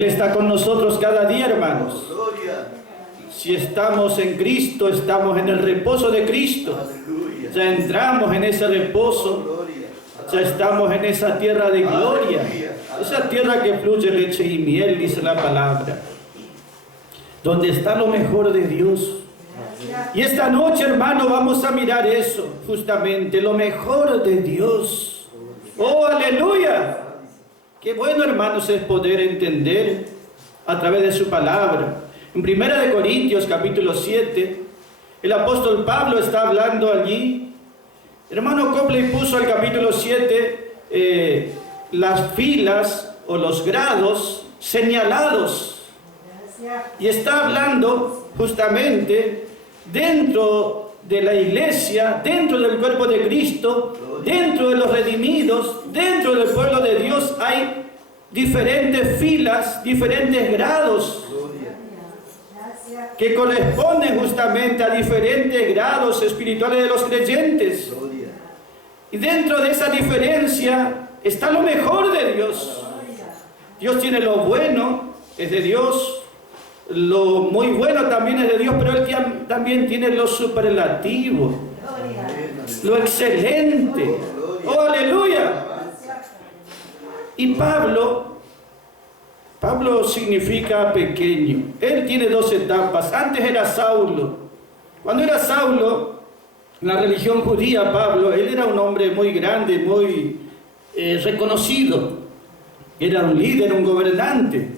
Él está con nosotros cada día, hermanos. Si estamos en Cristo, estamos en el reposo de Cristo. Ya entramos en ese reposo. Ya estamos en esa tierra de gloria. Esa tierra que fluye leche y miel, dice la palabra. Donde está lo mejor de Dios. Y esta noche, hermano, vamos a mirar eso, justamente, lo mejor de Dios. ¡Oh, aleluya! Qué bueno, hermanos, es poder entender a través de su palabra. En 1 Corintios, capítulo 7, el apóstol Pablo está hablando allí. Hermano Copley puso al capítulo 7 las filas o los grados señalados. Y está hablando justamente dentro de la iglesia, dentro del cuerpo de Cristo, dentro de los redimidos, dentro del pueblo de Dios hay diferentes filas, diferentes grados que corresponden justamente a diferentes grados espirituales de los creyentes. Y dentro de esa diferencia está lo mejor de Dios. Dios tiene lo bueno, es de Dios. Lo muy bueno también es de Dios, pero Él también tiene lo superlativo, lo excelente. ¡Oh, aleluya! Y Pablo significa pequeño. Él tiene dos etapas. Antes era Saulo. Cuando era Saulo, en la religión judía, Pablo, él era un hombre muy grande, muy reconocido. Era un líder, un gobernante.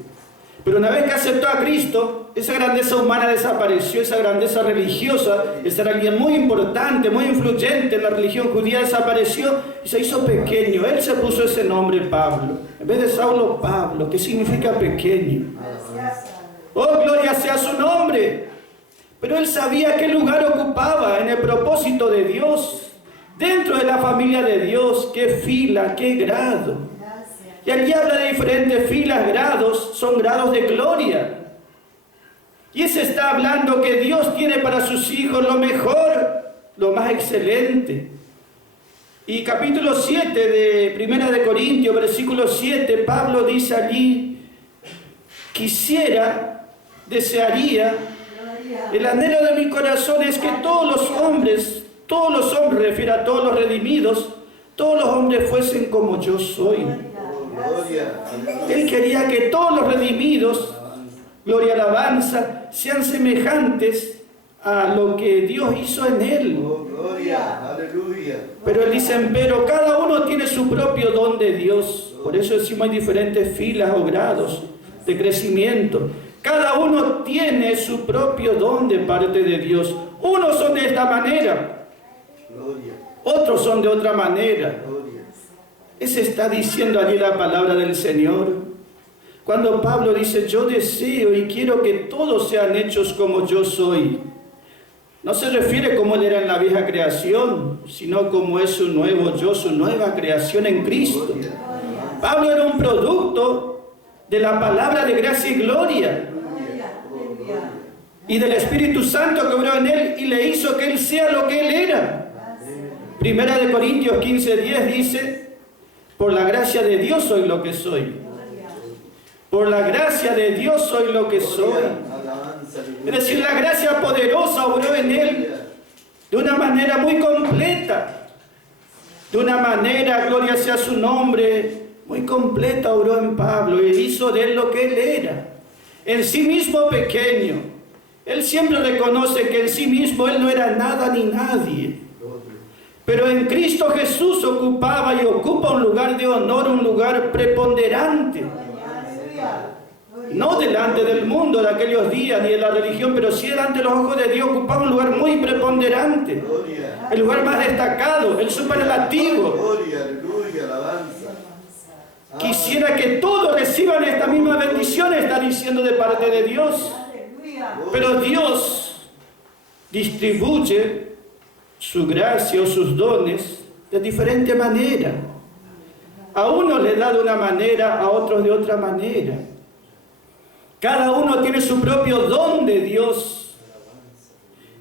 Pero una vez que aceptó a Cristo, esa grandeza humana desapareció, esa grandeza religiosa, ese era alguien muy importante, muy influyente en la religión judía, desapareció y se hizo pequeño. Él se puso ese nombre, Pablo. En vez de Saulo, Pablo, que significa pequeño. ¡Oh, gloria sea su nombre! Pero él sabía qué lugar ocupaba en el propósito de Dios, dentro de la familia de Dios, qué fila, qué grado. Y aquí habla de diferentes filas, grados, son grados de gloria. Y se está hablando que Dios tiene para sus hijos lo mejor, lo más excelente. Y capítulo 7 de 1 de Corintios, versículo 7, Pablo dice allí: quisiera, desearía, el anhelo de mi corazón es que todos los hombres, refiere a todos los redimidos, todos los hombres fuesen como yo soy. Él quería que todos los redimidos, gloria, alabanza, sean semejantes a lo que Dios hizo en él. Pero él dice: pero cada uno tiene su propio don de Dios. Por eso decimos hay diferentes filas o grados de crecimiento. Cada uno tiene su propio don de parte de Dios. Unos son de esta manera, otros son de otra manera. Ese está diciendo allí la palabra del Señor. Cuando Pablo dice: yo deseo y quiero que todos sean hechos como yo soy, no se refiere como él era en la vieja creación, sino como es su nuevo yo, su nueva creación en Cristo. Pablo era un producto de la palabra de gracia y gloria y del Espíritu Santo que obró en él y le hizo que él sea lo que él era. 1 Corintios 15:10 dice: por la gracia de Dios soy lo que soy. Por la gracia de Dios soy lo que soy. Es decir, la gracia poderosa obró en él de una manera muy completa. De una manera, gloria sea su nombre, muy completa obró en Pablo y hizo de él lo que él era. En sí mismo pequeño. Él siempre reconoce que en sí mismo él no era nada ni nadie. Pero en Cristo Jesús ocupaba y ocupa un lugar de honor, un lugar preponderante. No delante del mundo de aquellos días ni de la religión, pero sí delante de los ojos de Dios ocupaba un lugar muy preponderante. El lugar más destacado, el superlativo. Quisiera que todos reciban esta misma bendición, está diciendo de parte de Dios. Pero Dios distribuye su gracia o sus dones de diferente manera. A unos le da de una manera, a otros de otra manera. Cada uno tiene su propio don de Dios.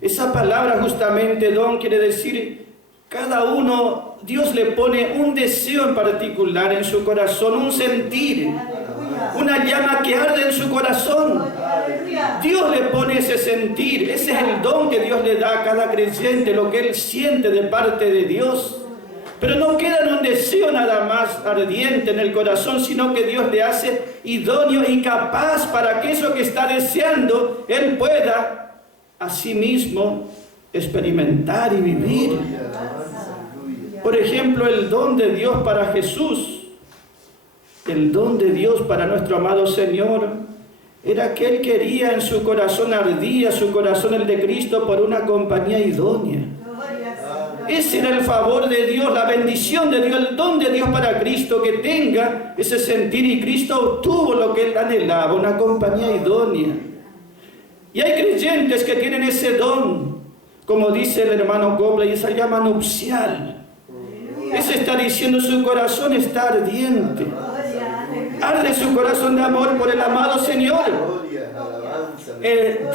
Esa palabra justamente don quiere decir cada uno, Dios le pone un deseo en particular en su corazón, un sentir. una llama que arde en su corazón. Dios le pone ese sentir, ese es el don que Dios le da a cada creyente, lo que él siente de parte de Dios. Pero no queda en un deseo nada más ardiente en el corazón, sino que Dios le hace idóneo y capaz para que eso que está deseando, él pueda a sí mismo experimentar y vivir. Por ejemplo, el don de Dios para Jesús, el don de Dios para nuestro amado Señor, era que él quería, en su corazón ardía su corazón el de Cristo por una compañía idónea. Ese era el favor de Dios, la bendición de Dios, el don de Dios para Cristo, que tenga ese sentir, y Cristo obtuvo lo que él anhelaba, una compañía idónea. Y hay creyentes que tienen ese don, como dice el hermano Copley, esa llama nupcial. Ese está diciendo, su corazón está ardiente. Arde su corazón de amor por el amado Señor.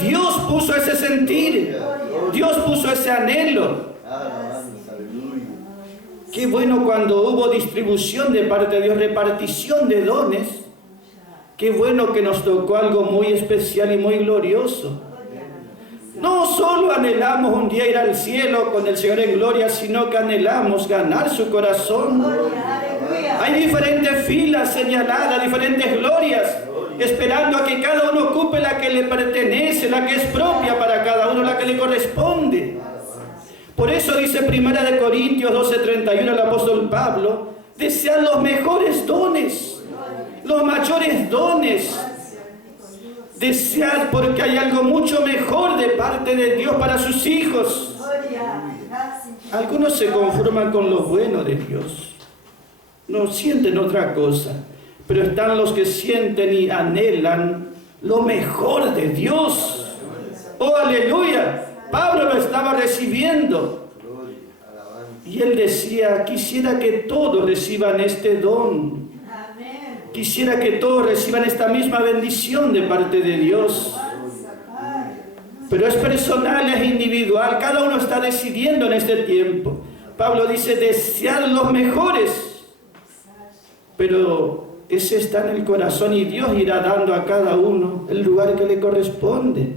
Dios puso ese sentir, Dios puso ese anhelo. Qué bueno cuando hubo distribución de parte de Dios, repartición de dones. Qué bueno que nos tocó algo muy especial y muy glorioso. No solo anhelamos un día ir al cielo con el Señor en gloria, sino que anhelamos ganar su corazón. Hay diferentes filas señaladas, diferentes glorias, esperando a que cada uno ocupe la que le pertenece, la que es propia para cada uno, la que le corresponde. Por eso dice 1 Corintios 12:31 el apóstol Pablo, desean los mejores dones, los mayores dones. Desear porque hay algo mucho mejor de parte de Dios para sus hijos. Algunos se conforman con lo bueno de Dios, no sienten otra cosa, pero están los que sienten y anhelan lo mejor de Dios. ¡Oh, aleluya! Pablo lo estaba recibiendo y él decía, quisiera que todos reciban este don. Quisiera que todos reciban esta misma bendición de parte de Dios. Pero es personal, es individual. Cada uno está decidiendo en este tiempo. Pablo dice, desear los mejores. Pero ese está en el corazón y Dios irá dando a cada uno el lugar que le corresponde.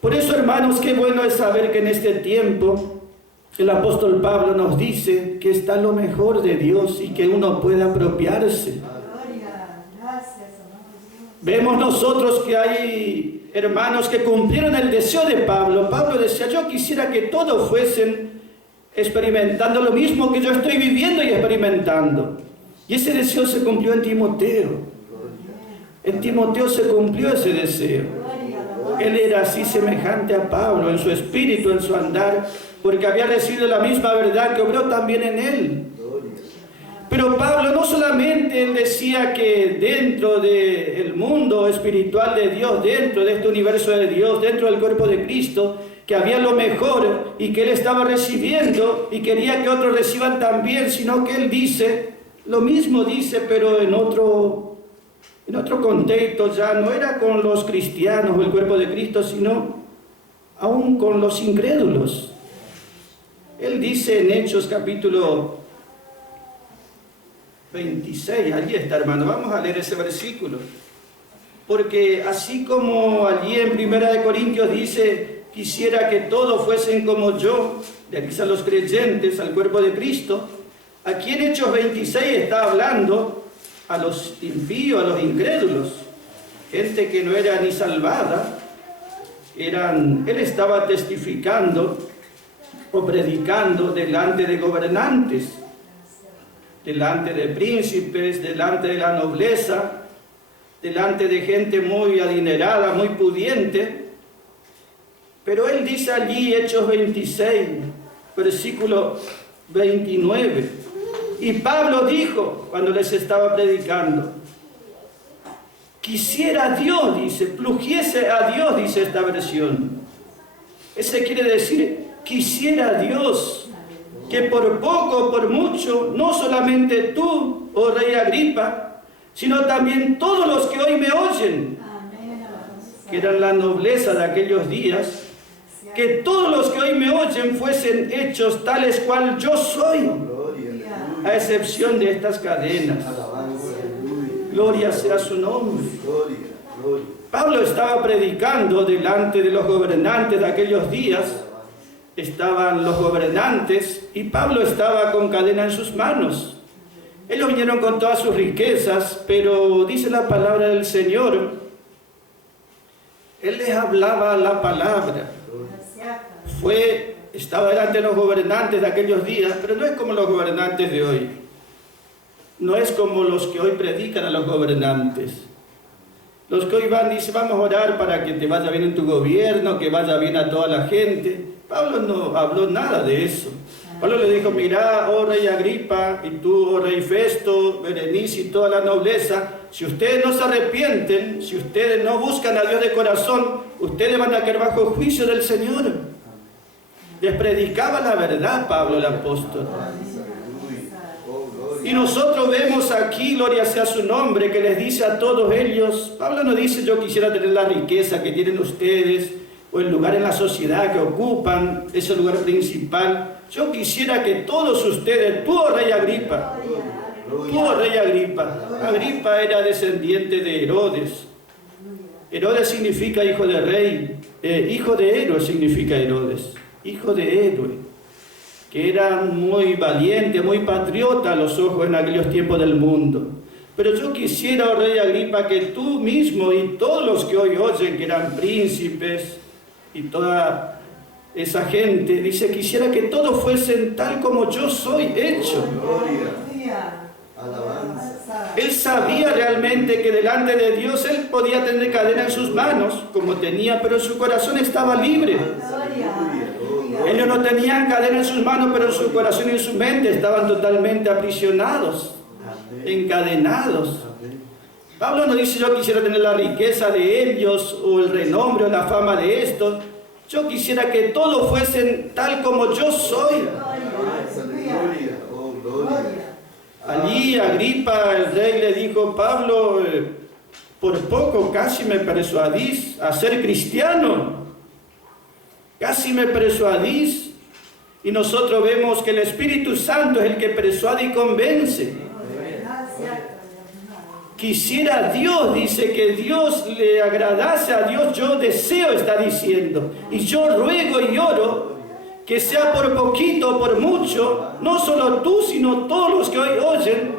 Por eso, hermanos, qué bueno es saber que en este tiempo el apóstol Pablo nos dice que está lo mejor de Dios y que uno puede apropiarse. Vemos nosotros que hay hermanos que cumplieron el deseo de Pablo. Pablo decía, yo quisiera que todos fuesen experimentando lo mismo que yo estoy viviendo y experimentando. Y ese deseo se cumplió en Timoteo. En Timoteo se cumplió ese deseo. Él era así semejante a Pablo en su espíritu, en su andar, porque había recibido la misma verdad que obró también en él. Pero Pablo no solamente él decía que dentro del mundo espiritual de Dios, dentro de este universo de Dios, dentro del cuerpo de Cristo, que había lo mejor y que él estaba recibiendo y quería que otros reciban también, sino que él dice, lo mismo dice, pero en otro contexto, ya no era con los cristianos o el cuerpo de Cristo, sino aún con los incrédulos. Él dice en Hechos capítulo 26, allí está, hermano, vamos a leer ese versículo. Porque así como allí en 1 Corintios dice, quisiera que todos fuesen como yo, le dice a los creyentes, al cuerpo de Cristo, aquí en Hechos 26 está hablando a los impíos, a los incrédulos, gente que no era ni salvada, él estaba testificando o predicando delante de gobernantes, delante de príncipes, delante de la nobleza, delante de gente muy adinerada, muy pudiente. Pero él dice allí, Hechos 26, versículo 29, y Pablo dijo, cuando les estaba predicando, quisiera Dios, dice, plugiese a Dios, dice esta versión. Ese quiere decir, quisiera Dios que por poco o por mucho, no solamente tú, oh rey Agripa, sino también todos los que hoy me oyen, que eran la nobleza de aquellos días, que todos los que hoy me oyen fuesen hechos tales cual yo soy, a excepción de estas cadenas. Gloria sea su nombre. Gloria, gloria. Pablo estaba predicando delante de los gobernantes de aquellos días. Estaban los gobernantes y Pablo estaba con cadena en sus manos. Ellos vinieron con todas sus riquezas, pero dice la palabra del Señor, Él les hablaba la palabra. Estaba delante de los gobernantes de aquellos días, pero no es como los gobernantes de hoy. No es como los que hoy predican a los gobernantes. Los que hoy van y dicen, vamos a orar para que te vaya bien en tu gobierno, que vaya bien a toda la gente. Pablo no habló nada de eso. Pablo le dijo, mirá, oh rey Agripa, y tú, oh rey Festo, Berenice y toda la nobleza, si ustedes no se arrepienten, si ustedes no buscan a Dios de corazón, ustedes van a caer bajo el juicio del Señor. Les predicaba la verdad Pablo el apóstol. Y nosotros vemos aquí, gloria sea su nombre, que les dice a todos ellos, Pablo no dice yo quisiera tener la riqueza que tienen ustedes, o el lugar en la sociedad que ocupan, ese lugar principal. Yo quisiera que todos ustedes, tú, oh rey Agripa, tú, oh rey Agripa, Agripa era descendiente de Herodes. Herodes significa hijo de rey, hijo de héroe significa Herodes, hijo de héroe, que era muy valiente, muy patriota a los ojos en aquellos tiempos del mundo. Pero yo quisiera, oh rey Agripa, que tú mismo y todos los que hoy oyen, que eran príncipes y toda esa gente, dice, quisiera que todos fuesen tal como yo soy hecho. Gloria. Alabanza. Él sabía realmente que delante de Dios él podía tener cadena en sus manos, como tenía, pero su corazón estaba libre. Ellos no tenían cadena en sus manos, pero su corazón y su mente estaban totalmente aprisionados, encadenados. Pablo no dice, yo quisiera tener la riqueza de ellos, o el renombre, o la fama de estos. Yo quisiera que todos fuesen tal como yo soy. Allí Agripa, el rey, le dijo, Pablo, por poco casi me persuadís a ser cristiano. Casi me persuadís. Y nosotros vemos que el Espíritu Santo es el que persuade y convence. Quisiera Dios, dice, que Dios le agradase a Dios, yo deseo, está diciendo. Y yo ruego y oro que sea por poquito o por mucho, no solo tú, sino todos los que hoy oyen,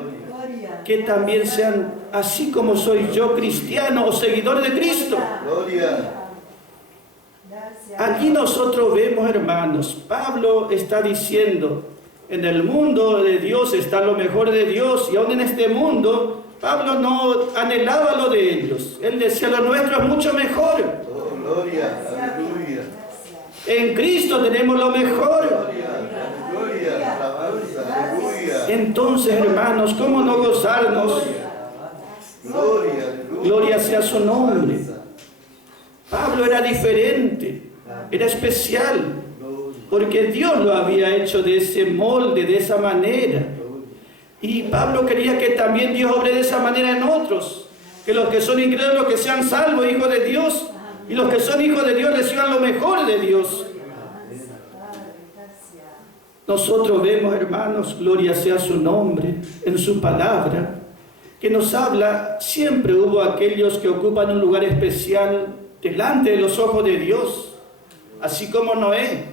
que también sean así como soy yo, cristiano o seguidor de Cristo. Aquí nosotros vemos, hermanos, Pablo está diciendo, en el mundo de Dios está lo mejor de Dios, y aún en este mundo, Pablo no anhelaba lo de ellos. Él decía, lo nuestro es mucho mejor. Oh, gloria, aleluya. En Cristo tenemos lo mejor. Gloria, alabanza, aleluya. Entonces, hermanos, ¿cómo no gozarnos? Gloria sea su nombre. Pablo era diferente, era especial, porque Dios lo había hecho de ese molde, de esa manera. Y Pablo quería que también Dios obre de esa manera en otros, que los que son incrédulos que sean salvos, hijos de Dios, y los que son hijos de Dios reciban lo mejor de Dios. Nosotros vemos, hermanos, gloria sea su nombre, en su palabra, que nos habla, siempre hubo aquellos que ocupan un lugar especial delante de los ojos de Dios, así como Noé.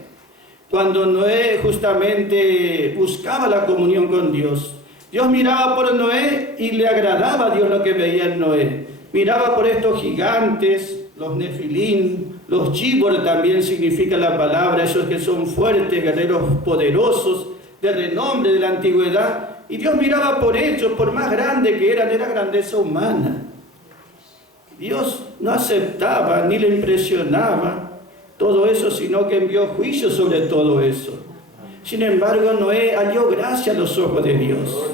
Cuando Noé justamente buscaba la comunión con Dios, Dios miraba por Noé y le agradaba a Dios lo que veía en Noé. Miraba por estos gigantes, los nefilín, los gibor también significa la palabra, esos que son fuertes, guerreros poderosos, de renombre de la antigüedad. Y Dios miraba por ellos, por más grande que eran, era grandeza humana. Dios no aceptaba ni le impresionaba todo eso, sino que envió juicio sobre todo eso. Sin embargo, Noé halló gracia a los ojos de Dios.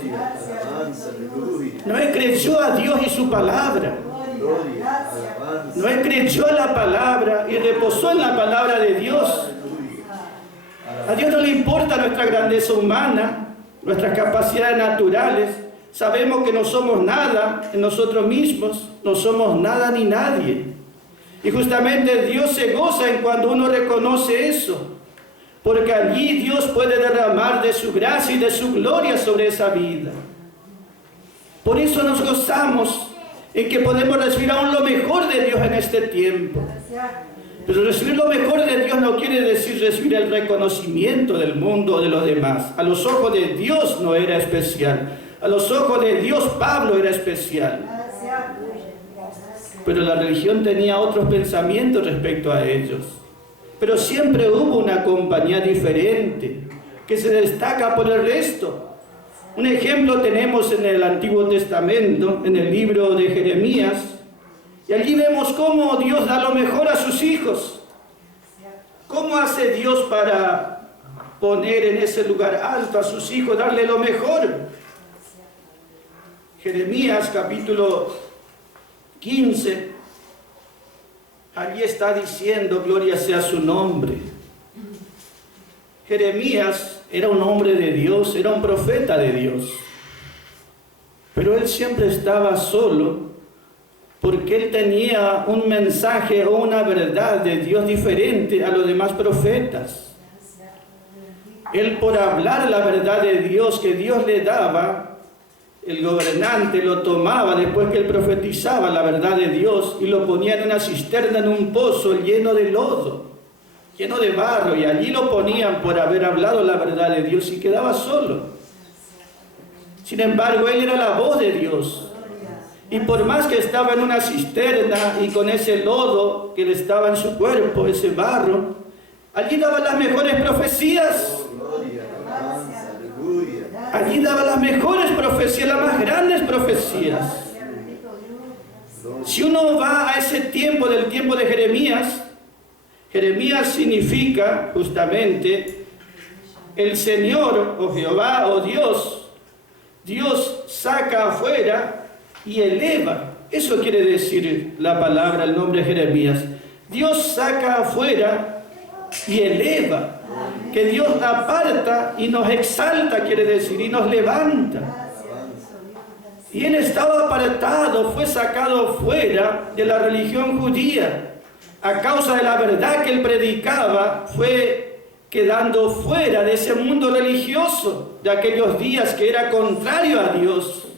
Noé creyó a Dios y su palabra. Noé creyó a la palabra y reposó en la palabra de Dios. A Dios no le importa nuestra grandeza humana, nuestras capacidades naturales. Sabemos que no somos nada en nosotros mismos, no somos nada ni nadie. Y justamente Dios se goza en cuando uno reconoce eso, porque allí Dios puede derramar de su gracia y de su gloria sobre esa vida. Por eso nos gozamos en que podemos recibir aún lo mejor de Dios en este tiempo. Pero recibir lo mejor de Dios no quiere decir recibir el reconocimiento del mundo o de los demás. A los ojos de Dios no era especial. A los ojos de Dios Pablo era especial. Pero la religión tenía otros pensamientos respecto a ellos. Pero siempre hubo una compañía diferente que se destaca por el resto. Un ejemplo tenemos en el Antiguo Testamento, en el libro de Jeremías, y allí vemos cómo Dios da lo mejor a sus hijos. ¿Cómo hace Dios para poner en ese lugar alto a sus hijos, darle lo mejor? Jeremías capítulo 15, allí está diciendo, gloria sea su nombre. Jeremías era un hombre de Dios, era un profeta de Dios. Pero él siempre estaba solo porque él tenía un mensaje o una verdad de Dios diferente a los demás profetas. Él, por hablar la verdad de Dios que Dios le daba, el gobernante lo tomaba después que él profetizaba la verdad de Dios y lo ponía en una cisterna, en un pozo lleno de lodo, lleno de barro, y allí lo ponían por haber hablado la verdad de Dios y quedaba solo. Sin embargo, él era la voz de Dios. Y por más que estaba en una cisterna y con ese lodo que le estaba en su cuerpo, ese barro, allí daba las mejores profecías. Allí daba las mejores profecías, las más grandes profecías. Si uno va a ese tiempo, del tiempo de Jeremías, Jeremías significa justamente el Señor o Jehová o Dios. Dios saca afuera y eleva. Eso quiere decir la palabra, el nombre de Jeremías. Dios saca afuera y eleva. Que Dios aparta y nos exalta, quiere decir, y nos levanta. Y él estaba apartado, fue sacado fuera de la religión judía. A causa de la verdad que él predicaba, fue quedando fuera de ese mundo religioso de aquellos días que era contrario a Dios.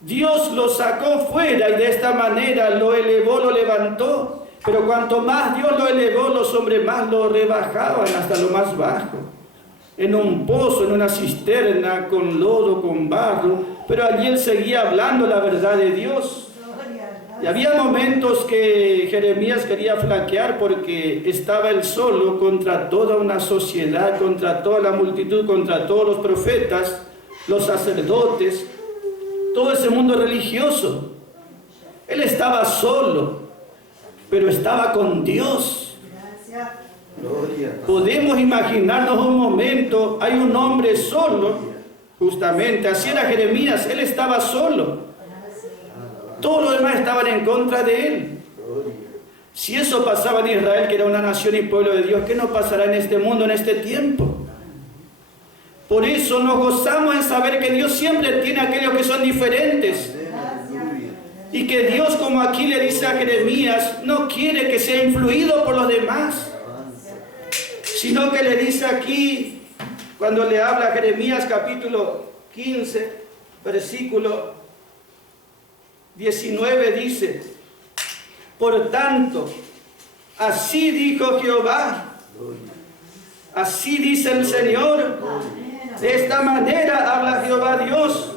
Dios lo sacó fuera y de esta manera lo elevó, lo levantó. Pero cuanto más Dios lo elevó, los hombres más lo rebajaban hasta lo más bajo. En un pozo, en una cisterna, con lodo, con barro. Pero allí él seguía hablando la verdad de Dios. Y había momentos que Jeremías quería flaquear porque estaba él solo contra toda una sociedad, contra toda la multitud, contra todos los profetas, los sacerdotes, todo ese mundo religioso. Él estaba solo, pero estaba con Dios. Podemos imaginarnos un momento, hay un hombre solo, justamente, así era Jeremías, él estaba solo. Todos los demás estaban en contra de él. Si eso pasaba en Israel, que era una nación y pueblo de Dios, ¿qué no pasará en este mundo, en este tiempo? Por eso nos gozamos en saber que Dios siempre tiene aquellos que son diferentes. Y que Dios, como aquí le dice a Jeremías, no quiere que sea influido por los demás, sino que le dice aquí, cuando le habla a Jeremías capítulo 15, versículo 19, dice: por tanto, así dijo Jehová, así dice el Señor, de esta manera habla Jehová Dios.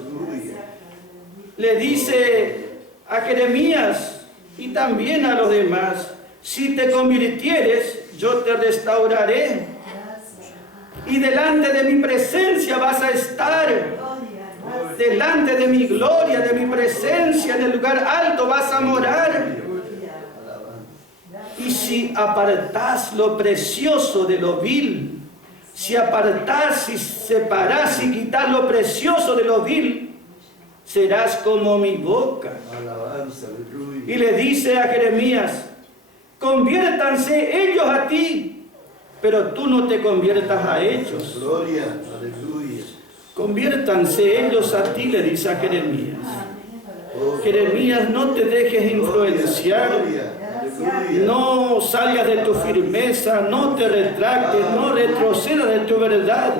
Le dice a Jeremías y también a los demás: si te convirtieres, yo te restauraré, y delante de mi presencia vas a estar, delante de mi gloria, de mi presencia, en el lugar alto vas a morar. Y si apartás lo precioso de lo vil, si apartás y separás y quitas lo precioso de lo vil, serás como mi boca. Y le dice a Jeremías: conviértanse ellos a ti, pero tú no te conviertas a ellos. Conviértanse ellos a ti, le dice a Jeremías. Jeremías, no te dejes influenciar, no salgas de tu firmeza, no te retractes, no retrocedas de tu verdad.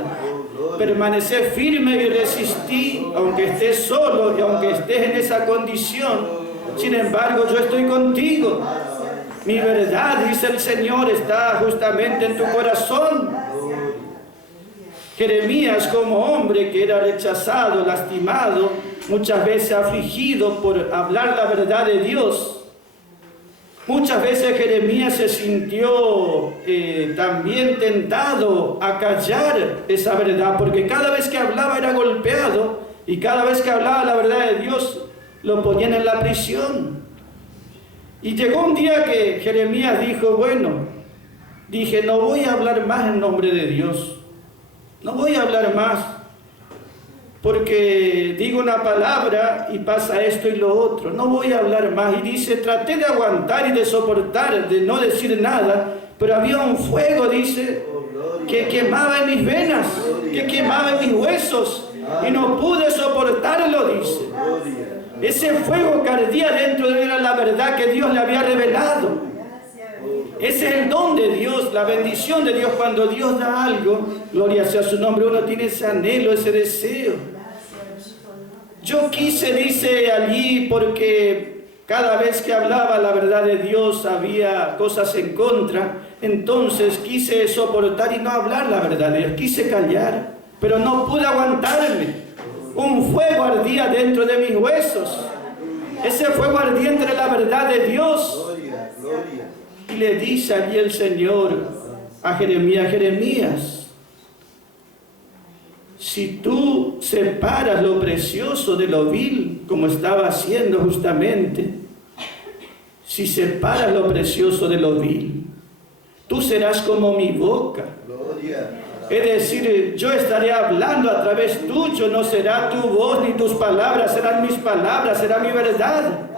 permanecí firme y resistí, aunque estés solo y aunque estés en esa condición. Sin embargo, yo estoy contigo. Mi verdad, dice el Señor, está justamente en tu corazón. Jeremías, como hombre que era rechazado, lastimado, muchas veces afligido por hablar la verdad de Dios, muchas veces Jeremías se sintió también tentado a callar esa verdad, porque cada vez que hablaba era golpeado y cada vez que hablaba la verdad de Dios lo ponían en la prisión. Y llegó un día que Jeremías dijo, dije, no voy a hablar más en nombre de Dios, no voy a hablar más, porque digo una palabra y pasa esto y lo otro, no voy a hablar más. Y dice, traté de aguantar y de soportar, de no decir nada, pero había un fuego, dice, que quemaba en mis venas, que quemaba en mis huesos, y no pude soportarlo, dice. Ese fuego que ardía dentro de él era la verdad que Dios le había revelado. Ese es el don de Dios, la bendición de Dios. Cuando Dios da algo, gloria sea su nombre, uno tiene ese anhelo, ese deseo. Yo quise, dice allí, porque cada vez que hablaba la verdad de Dios había cosas en contra. Entonces quise soportar y no hablar la verdad de Dios. Quise callar, pero no pude aguantarme. Un fuego ardía dentro de mis huesos. Ese fuego ardiente era la verdad de Dios. Y le dice allí el Señor a Jeremías, Jeremías, si tú separas lo precioso de lo vil, como estaba haciendo justamente, si separas lo precioso de lo vil, tú serás como mi boca. Es decir, yo estaré hablando a través tuyo, no será tu voz ni tus palabras, serán mis palabras, será mi verdad.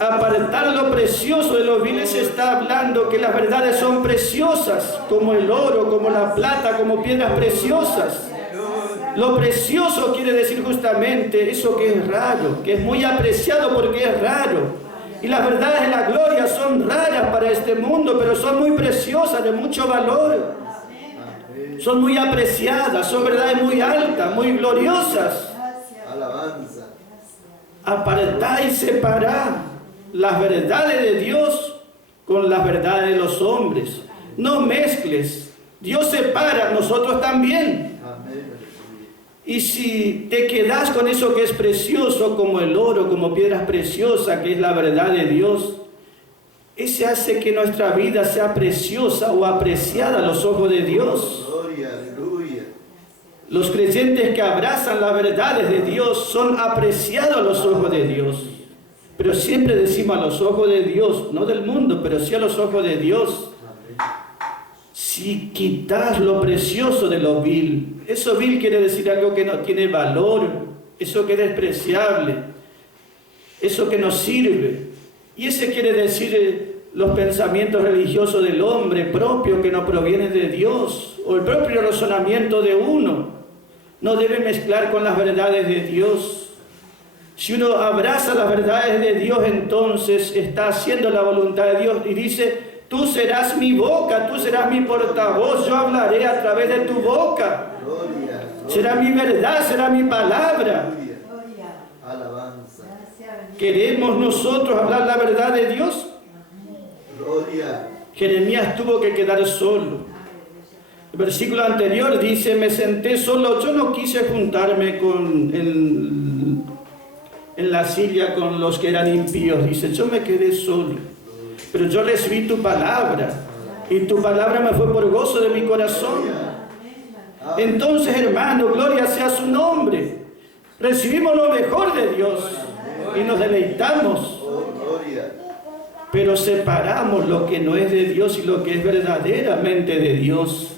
Apartar lo precioso de lo vil, se está hablando que las verdades son preciosas, como el oro, como la plata, como piedras preciosas. Lo precioso quiere decir justamente eso que es raro, que es muy apreciado porque es raro. Y las verdades de la gloria son raras para este mundo, pero son muy preciosas, de mucho valor. Son muy apreciadas, son verdades muy altas, muy gloriosas. Alabanza. Apartá y separá las verdades de Dios con las verdades de los hombres. No mezcles. Dios separa, nosotros también. Y si te quedas con eso que es precioso, como el oro, como piedras preciosas, que es la verdad de Dios, ese hace que nuestra vida sea preciosa o apreciada a los ojos de Dios. Los creyentes que abrazan las verdades de Dios son apreciados a los ojos de Dios. Pero siempre decimos a los ojos de Dios, no del mundo, pero sí a los ojos de Dios. Si quitas lo precioso de lo vil, eso vil quiere decir algo que no tiene valor, eso que es despreciable, eso que no sirve. Y ese quiere decir los pensamientos religiosos del hombre propio que no provienen de Dios, o el propio razonamiento de uno. No debe mezclar con las verdades de Dios. Si uno abraza las verdades de Dios, entonces está haciendo la voluntad de Dios y dice, tú serás mi boca, tú serás mi portavoz, yo hablaré a través de tu boca. Será mi verdad, será mi palabra. ¿Queremos nosotros hablar la verdad de Dios? Jeremías tuvo que quedar solo. El versículo anterior dice, me senté solo, yo no quise juntarme en la silla con los que eran impíos. Dice, yo me quedé solo, pero yo recibí tu palabra y tu palabra me fue por gozo de mi corazón. Entonces, hermano, gloria sea su nombre. Recibimos lo mejor de Dios y nos deleitamos, pero separamos lo que no es de Dios y lo que es verdaderamente de Dios.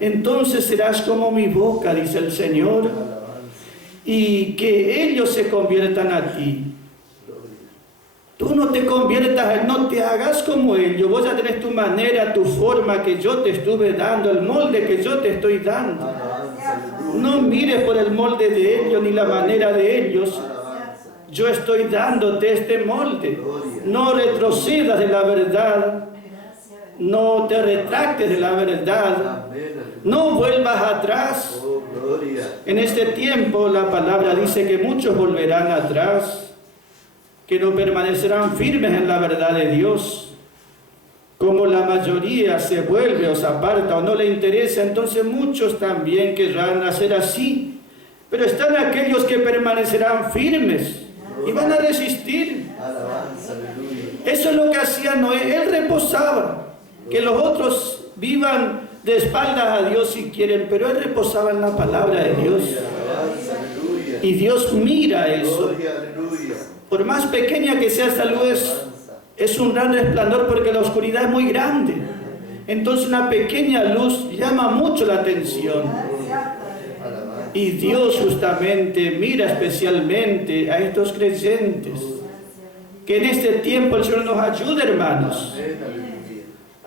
Entonces serás como mi boca, dice el Señor, y que ellos se conviertan a ti. Tú no te conviertas, no te hagas como ellos. Vos ya tenés tu manera, tu forma que yo te estuve dando, el molde que yo te estoy dando. No mires por el molde de ellos ni la manera de ellos. Yo estoy dándote este molde. No retrocedas de la verdad. no te retractes de la verdad, Amén. no vuelvas atrás. Oh, gloria. En este tiempo la palabra dice que muchos volverán atrás, que no permanecerán firmes en la verdad de Dios. Como la mayoría se vuelve o se aparta o no le interesa, entonces muchos también querrán hacer así. Pero están aquellos que permanecerán firmes y van a resistir. Alabanza, aleluya. Eso es lo que hacía Noé. Él reposaba. Que los otros vivan de espaldas a Dios si quieren, pero él reposaba en la palabra de Dios. Alabanza, aleluya. Y Dios mira eso. Gloria, aleluya. Por más pequeña que sea esta luz, es un gran resplandor porque la oscuridad es muy grande. Entonces una pequeña luz llama mucho la atención. Alabanza. Y Dios justamente mira especialmente a estos creyentes. Que en este tiempo el Señor nos ayude, hermanos, Amén, aleluya.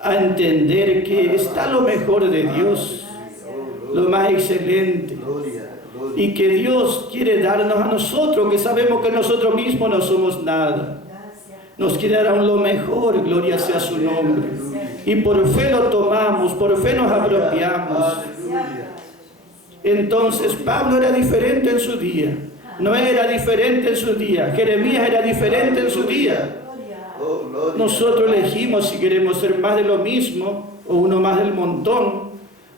a entender que está lo mejor de Dios, lo más excelente. Gloria, gloria. Y que Dios quiere darnos a nosotros, que sabemos que nosotros mismos no somos nada. Nos quiere dar aún lo mejor, gloria sea su nombre. Y por fe lo tomamos, por fe nos apropiamos. Aleluya. Entonces Pablo era diferente en su día, Noé era diferente en su día, Jeremías era diferente en su día. Oh, gloria. Nosotros elegimos si queremos ser más de lo mismo o uno más del montón,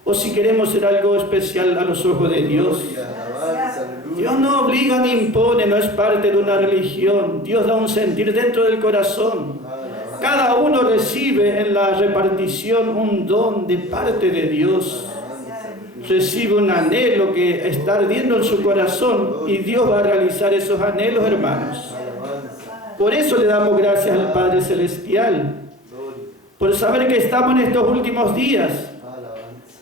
o si queremos ser algo especial a los ojos de Dios. Gloria, alabanza, aleluya. Dios no obliga ni impone, no es parte de una religión. Dios da un sentir dentro del corazón. Alabanza, Cada uno recibe en la repartición un don de parte de Dios. Recibe un anhelo que está ardiendo en su corazón y Dios va a realizar esos anhelos, hermanos. alabanza, Por eso le damos gracias al Padre Celestial, gloria, por saber que estamos en estos últimos días. alabanza.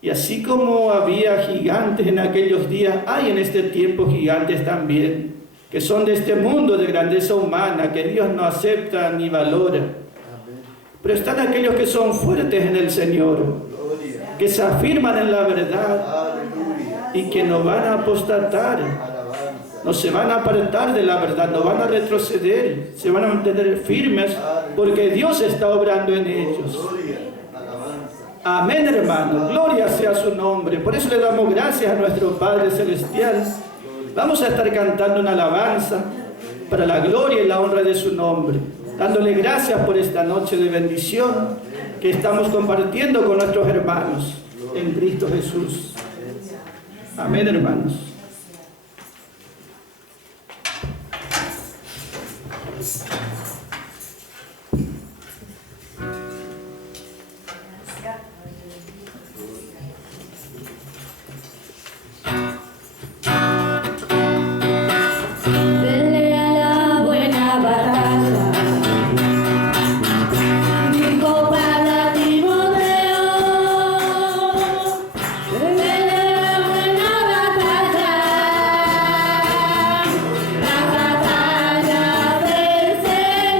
Y así como había gigantes en aquellos días, hay en este tiempo gigantes también, que son de este mundo de grandeza humana, que Dios no acepta ni valora. Amén. Pero están aquellos que son fuertes en el Señor, Gloria, que se afirman en la verdad aleluya. y que no van a apostatar, Alabanza, no se van a apartar de la verdad, no van a retroceder, se van a mantener firmes porque Dios está obrando en ellos. gloria, alabanza. Amén, hermano. Gloria sea su nombre. Por eso le damos gracias a nuestro Padre Celestial. Vamos a estar cantando una alabanza para la gloria y la honra de su nombre, dándole gracias por esta noche de bendición que estamos compartiendo con nuestros hermanos en Cristo Jesús. Amén, hermanos. Pelea la buena batalla, dijo para Timoteo. Pelea la buena batalla, la batalla del Señor.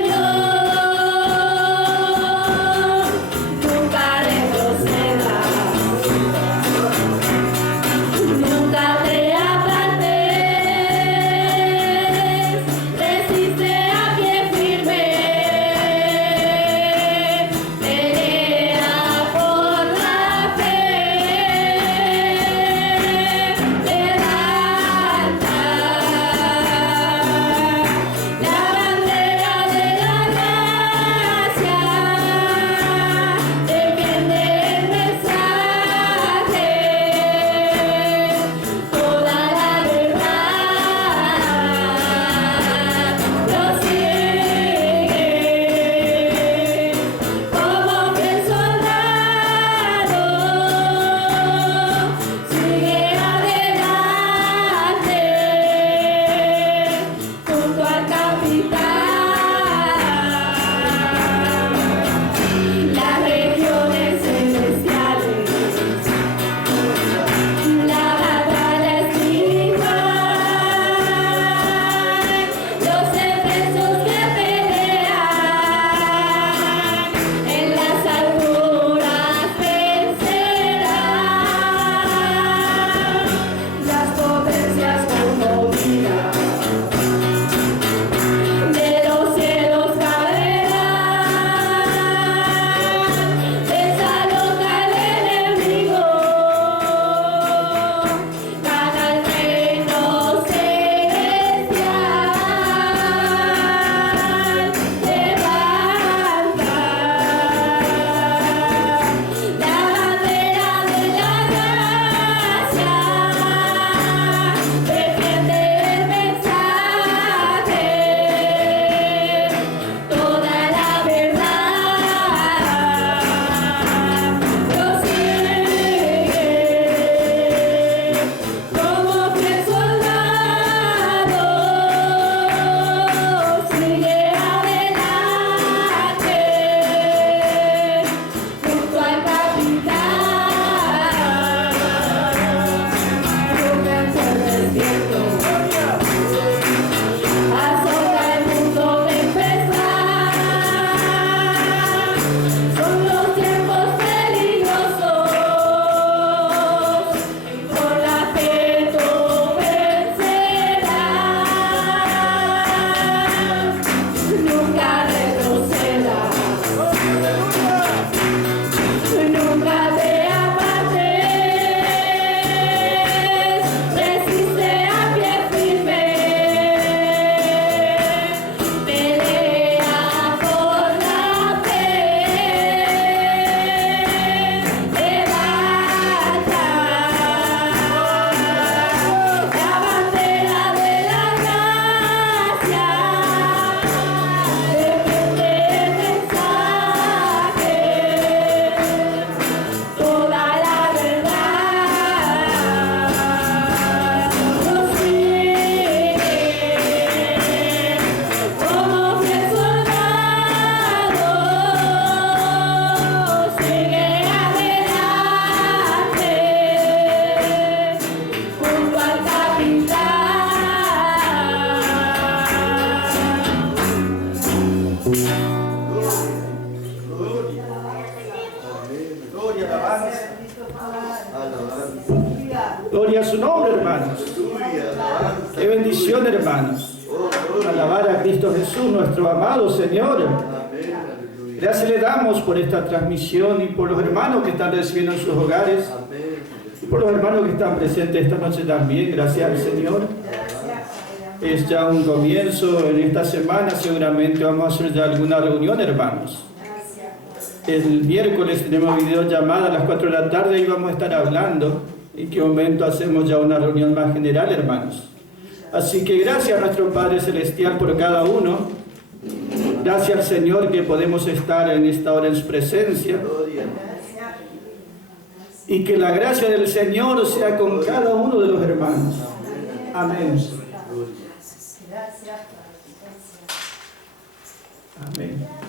nunca retrocedas, nunca te apartes, resiste a pie firme, pelea por la fe, levanta la bandera de la gracia, defiende el mensaje, toda la verdad, prosigue, como fiel soldado, sigue adelante, junto al capitán. Gloria. Amén. Gloria, alabanza. Alabanza. Gloria a su nombre, hermanos. Aleluya. Alabanza. Qué bendición, hermanos. Oh, gloria. Alabar a Cristo Jesús, nuestro amado Señor. Amén. Aleluya. Gracias le damos por esta transmisión y por los hermanos que están recibiendo en sus hogares. Amén. Y por los hermanos que están presentes esta noche también. Gracias al Señor. Es ya un comienzo en esta semana. Seguramente vamos a hacer ya alguna reunión, hermanos. El miércoles tenemos videollamada a las 4 de la tarde y vamos a estar hablando. En qué momento hacemos ya una reunión más general, hermanos. Así que gracias a nuestro Padre Celestial por cada uno. Gracias al Señor que podemos estar en esta hora en su presencia. Gloria. Y que la gracia del Señor sea con cada uno de los hermanos. Amén. Gloria. Amén.